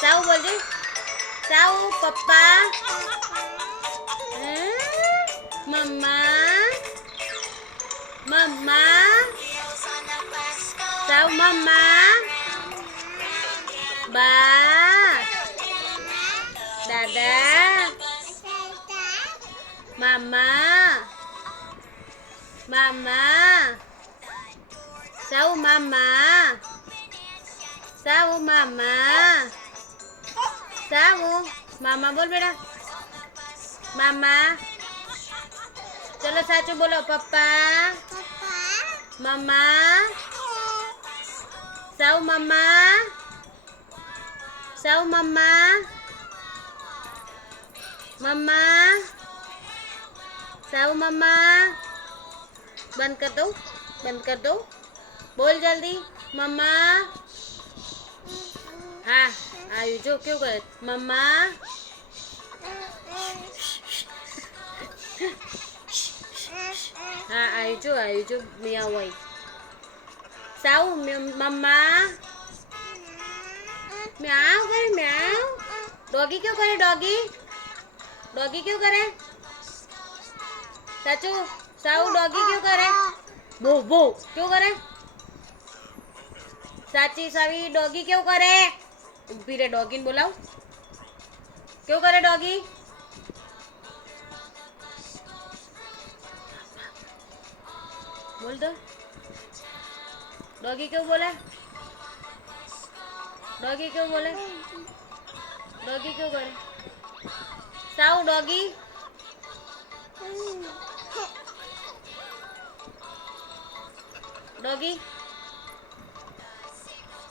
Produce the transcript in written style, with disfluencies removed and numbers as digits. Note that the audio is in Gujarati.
સાવ બોલજે. સાવ પપ્પા. મમ્મા. મમ્મા. સાવ મમ્મા. બા. દાદા. મામા. મામા. સાવ મામા. સાવ મામા. સાવ મામા બોલ બેટા. મામા. ચલો સાચું બોલો. પપ્પા. મમ્મા. સાવ મમ્મા. સાવ મમ્મા. મમ્મા. સાવ મમ્મા. બંધ કર દો. બંધ કર દો. બોલ જલ્દી. મમ્મા. હા આવ્યું જો કેવું કરે. મમ્મા. હા આવ્યું જો મિયાવ હોય. સાવ મમ્મા. મ્યાવ કરે મ્યાવ. ડોગી ક્यों કરે ડોગી. ડોગી ક્यों કરે. સાચું સાવ ડોગી ક્यों કરે. બો બો ક્यों કરે. સાચી સાવી ડોગી ક્यों કરે. ઊભી રે ડોગીને બોલાવ. ક્यों કરે ડોગી. બોલ તો. डॉगी क्यों बोले. डॉगी क्यों बोले. डॉगी क्यों करे. साउ डॉगी. डॉगी